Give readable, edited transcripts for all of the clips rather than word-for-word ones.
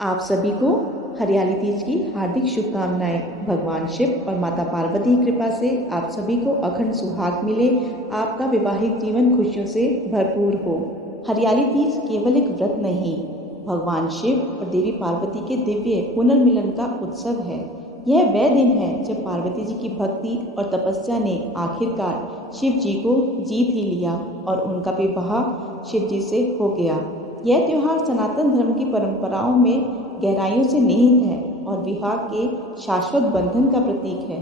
आप सभी को हरियाली तीज की हार्दिक शुभकामनाएं। भगवान शिव और माता पार्वती की कृपा से आप सभी को अखंड सुहाग मिले, आपका वैवाहिक जीवन खुशियों से भरपूर हो। हरियाली तीज केवल एक व्रत नहीं, भगवान शिव और देवी पार्वती के दिव्य पुनर्मिलन का उत्सव है। यह वह दिन है जब पार्वती जी की भक्ति और तपस्या ने आखिरकार शिव जी को जीत ही लिया और उनका विवाह शिव जी से हो गया। यह त्योहार सनातन धर्म की परंपराओं में गहराइयों से निहित है और विवाह के शाश्वत बंधन का प्रतीक है।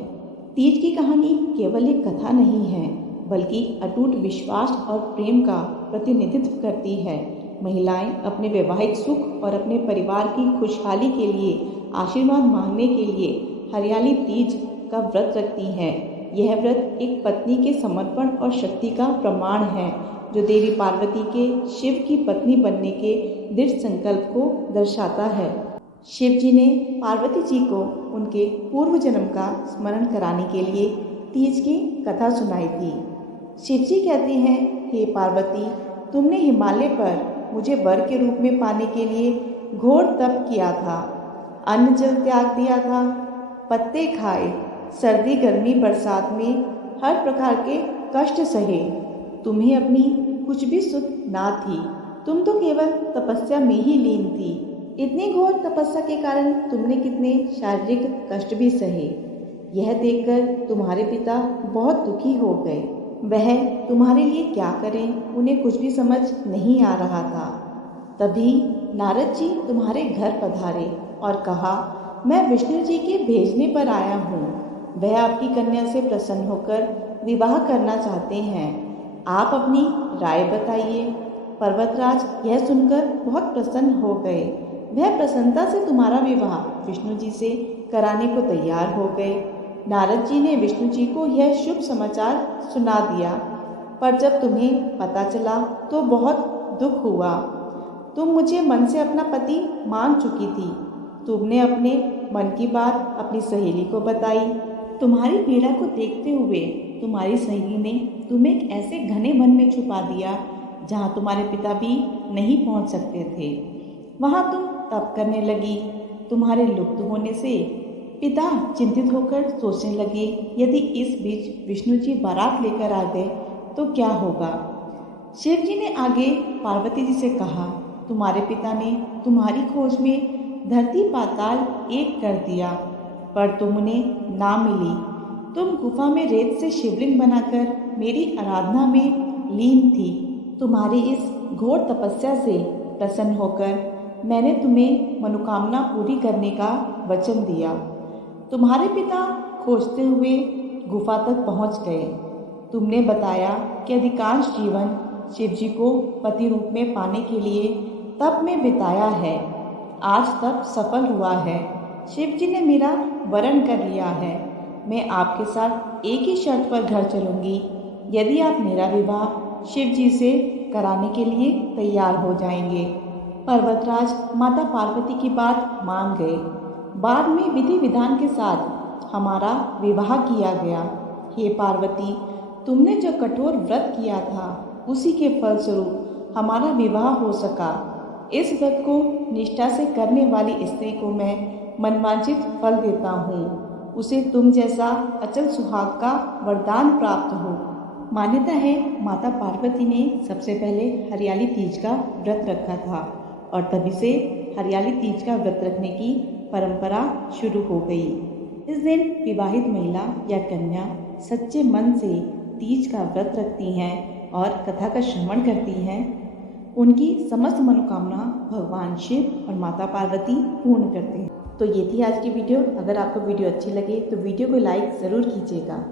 तीज की कहानी केवल एक कथा नहीं है, बल्कि अटूट विश्वास और प्रेम का प्रतिनिधित्व करती है। महिलाएं अपने वैवाहिक सुख और अपने परिवार की खुशहाली के लिए आशीर्वाद मांगने के लिए हरियाली तीज का व्रत रखती हैं। यह व्रत एक पत्नी के समर्पण और शक्ति का प्रमाण है, जो देवी पार्वती के शिव की पत्नी बनने के दृढ़ संकल्प को दर्शाता है। शिव जी ने पार्वती जी को उनके पूर्व जन्म का स्मरण कराने के लिए तीज की कथा सुनाई थी। शिव जी कहते हैं, हे पार्वती, तुमने हिमालय पर मुझे वर के रूप में पाने के लिए घोर तप किया था, अन्न जल त्याग दिया था, पत्ते खाए, सर्दी गर्मी बरसात में हर प्रकार के कष्ट सहे। तुम्हें अपनी कुछ भी सुध ना थी, तुम तो केवल तपस्या में ही लीन थी। इतनी घोर तपस्या के कारण तुमने कितने शारीरिक कष्ट भी सहे। यह देखकर तुम्हारे पिता बहुत दुखी हो गए। वह तुम्हारे लिए क्या करें, उन्हें कुछ भी समझ नहीं आ रहा था। तभी नारद जी तुम्हारे घर पधारे और कहा, मैं विष्णु जी के भेजने पर आया हूँ। वह आपकी कन्या से प्रसन्न होकर विवाह करना चाहते हैं। आप अपनी राय बताइए। पर्वतराज यह सुनकर बहुत प्रसन्न हो गए। वह प्रसन्नता से तुम्हारा विवाह विष्णु जी से कराने को तैयार हो गए। नारद जी ने विष्णु जी को यह शुभ समाचार सुना दिया, पर जब तुम्हें पता चला तो बहुत दुख हुआ। तुम मुझे मन से अपना पति मान चुकी थी। तुमने अपने मन की बात अपनी सहेली को बताई। तुम्हारी पीड़ा को देखते हुए तुम्हारी सहेली ने तुम्हें एक ऐसे घने वन में छुपा दिया जहाँ तुम्हारे पिता भी नहीं पहुँच सकते थे। वहाँ तुम तप करने लगी। तुम्हारे लुप्त होने से पिता चिंतित होकर सोचने लगे, यदि इस बीच विष्णु जी बारात लेकर आ गए तो क्या होगा। शिव जी ने आगे पार्वती जी से कहा, तुम्हारे पिता ने तुम्हारी खोज में धरती पाताल एक कर दिया, पर तुम उन्हें ना मिली। तुम गुफा में रेत से शिवलिंग बनाकर मेरी आराधना में लीन थी। तुम्हारी इस घोर तपस्या से प्रसन्न होकर मैंने तुम्हें मनोकामना पूरी करने का वचन दिया। तुम्हारे पिता खोजते हुए गुफा तक पहुंच गए। तुमने बताया कि अधिकांश जीवन शिव जी को पति रूप में पाने के लिए तप में बिताया है। आज तप सफल हुआ है। शिव जी ने मेरा वरण कर लिया है। मैं आपके साथ एक ही शर्त पर घर चलूंगी, यदि आप मेरा विवाह शिव जी से कराने के लिए तैयार हो जाएंगे। पर्वतराज माता पार्वती की बात मान गए। बाद में विधि विधान के साथ हमारा विवाह किया गया। हे पार्वती, तुमने जो कठोर व्रत किया था उसी के फलस्वरूप हमारा विवाह हो सका। इस व्रत को निष्ठा से करने वाली स्त्री को मैं मनवांछित फल देता हूँ। उसे तुम जैसा अचल सुहाग का वरदान प्राप्त हो। मान्यता है माता पार्वती ने सबसे पहले हरियाली तीज का व्रत रखा था और तभी से हरियाली तीज का व्रत रखने की परंपरा शुरू हो गई। इस दिन विवाहित महिला या कन्या सच्चे मन से तीज का व्रत रखती हैं और कथा का श्रवण करती हैं। उनकी समस्त मनोकामना भगवान शिव और माता पार्वती पूर्ण करते हैं। तो ये थी आज की वीडियो। अगर आपको वीडियो अच्छी लगे तो वीडियो को लाइक ज़रूर कीजिएगा।